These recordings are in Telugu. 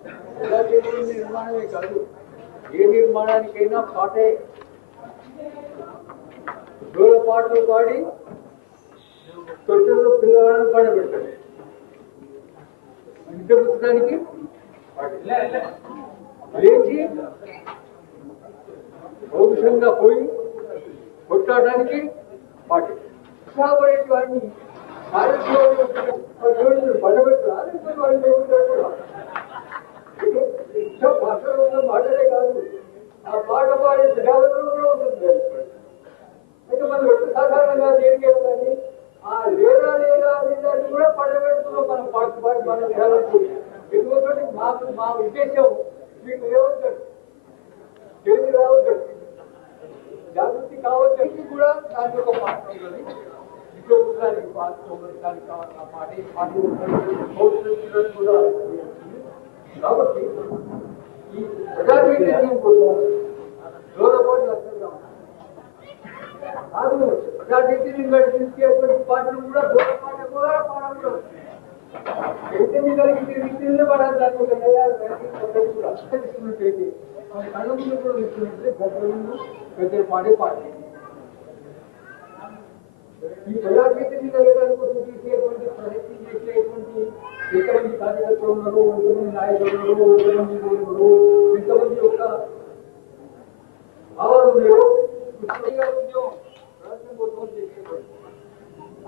ప్రజా చైతన్య నిర్మాణమే కాదు ఏ నిర్మాణానికైనా పాటే జోల పాటలు పాడి తొట్టెల్లో పిల్లలను పడబెట్టాడు నిద్ర పుచ్చడానికి లేచి పౌరుషంగా పోయి కొట్లాడడానికి పాటి కాబట్టేవాడిని భాషలో ఎప్పుడు సాధారణంగా దేనికి వెళ్ళాలి ఆ లేదా లేదా అనేది కూడా పడబెడుతున్నాం మనం పాట పాడి మన ధ్యానంతో ఎందుకంటే మాకు మా ఉద్దేశం మీకు ఏమవుతాడు తెలివి రావద్దు జాగృతి కావచ్చు ఇది కూడా దాని యొక్క పాత్ర ఉన్నది ఇంట్లో దానికి పాత్ర ఉన్నది దానికి కావాల్సిన పాట ఈ పాట ఉన్నది భవిష్యత్తులో కూడా ఉంది. కాబట్టి ఈ ప్రజాచైతన్యం కోసం పాడే పాట ఈ ప్రజా చైతన్యం కలగడానికి కోసం చేసేటువంటి ప్రయత్నం చేసేటువంటి ఎంతమంది కార్యకర్తలు ఉన్నారు ఎంతమంది నాయకులు ఉన్నారు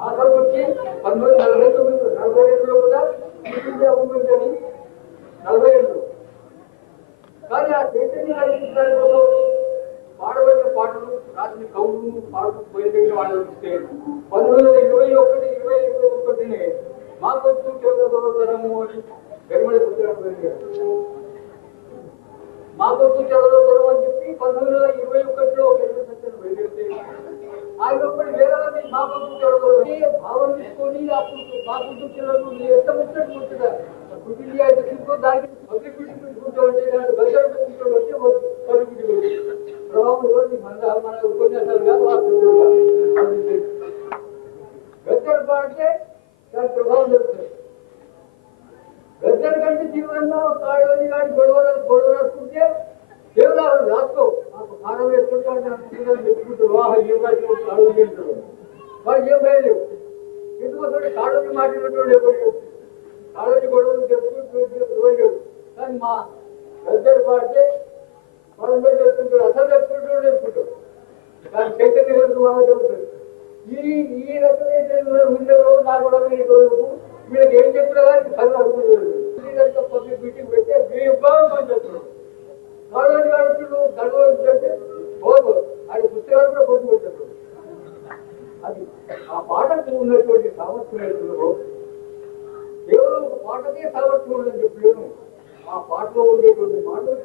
ఆఖరు వచ్చి పంతొమ్మిది నలభై తొమ్మిది నలభై రెండులో కూడా ఇండియా మూమెంట్ నలభై రెండు కానీ ఆ చైతన్య నడిపించడానికి కోసం పాడబడిన పాటలు రాసిన కవులు పాడుతూ బయలుదేరిన వాళ్ళు చూస్తే పంతొమ్మిది వందల ఇరవై ఒకటి ఇరవై ఇరవై ఒకటినే మాకొచ్చు కేవలము అని గరిమడి పుస్తకం బయలుదేరారు మాకొచ్చు కేవలం అని చెప్పి పంతొమ్మిది వందల ఇరవై ఒకటిలో గరిమడి సత్యం బయలుదేరితే ఆయన ఒక్కడి వేలాది మాకొచ్చు కేవలం భావం తీసుకొని అప్పుడు మాకొచ్చు కేవలం ఎంత ముచ్చట్టు ముచ్చట గుడ్డి అయితే తీసుకో దానికి పబ్లిక్ మీటింగ్ కూర్చోబట్టి దాంట్లో బజార్ కూర్చోబట్టి ప్రభావం మన మన ఉపన్యాసాలు కాదు గద్దర్ పాడితే దాని ప్రభావం జరుగుతుంది. గద్దర్ కంటే కాడని కానీ గొడవ గొడవ రాసుకుంటే కేవలం రాసుకో. మాకు భారం వేసుకుంటాను చెప్పుకుంటారు వాహ ఏం కాడు ఏం వేయలేవు ఎందుకోసం కాడని మాట్లాడినటువంటి ఎవరు గొడవలు కానీ మా గద్దర్ పాడితే వాళ్ళందరూ చెప్తుంటారు అసలు చెప్పుకుంటూ చెప్పుకుంటారు కానీ చైతన్య వాళ్ళు చెబుతారు ఈ ఈ రకమైన ఉండేవో నా కూడా వీళ్ళకి ఏం చెప్పినా కానీ కళ్ళు అడుగుతుంది పబ్లిక్ మీటింగ్ పెట్టి ఉన్నటువంటి సామర్థ్యం ఏంటో కేవలం ఒక పాటకే సామర్థ్యం ఉందని చెప్పాను ఆ పాటలో ఉండేటువంటి మాటలు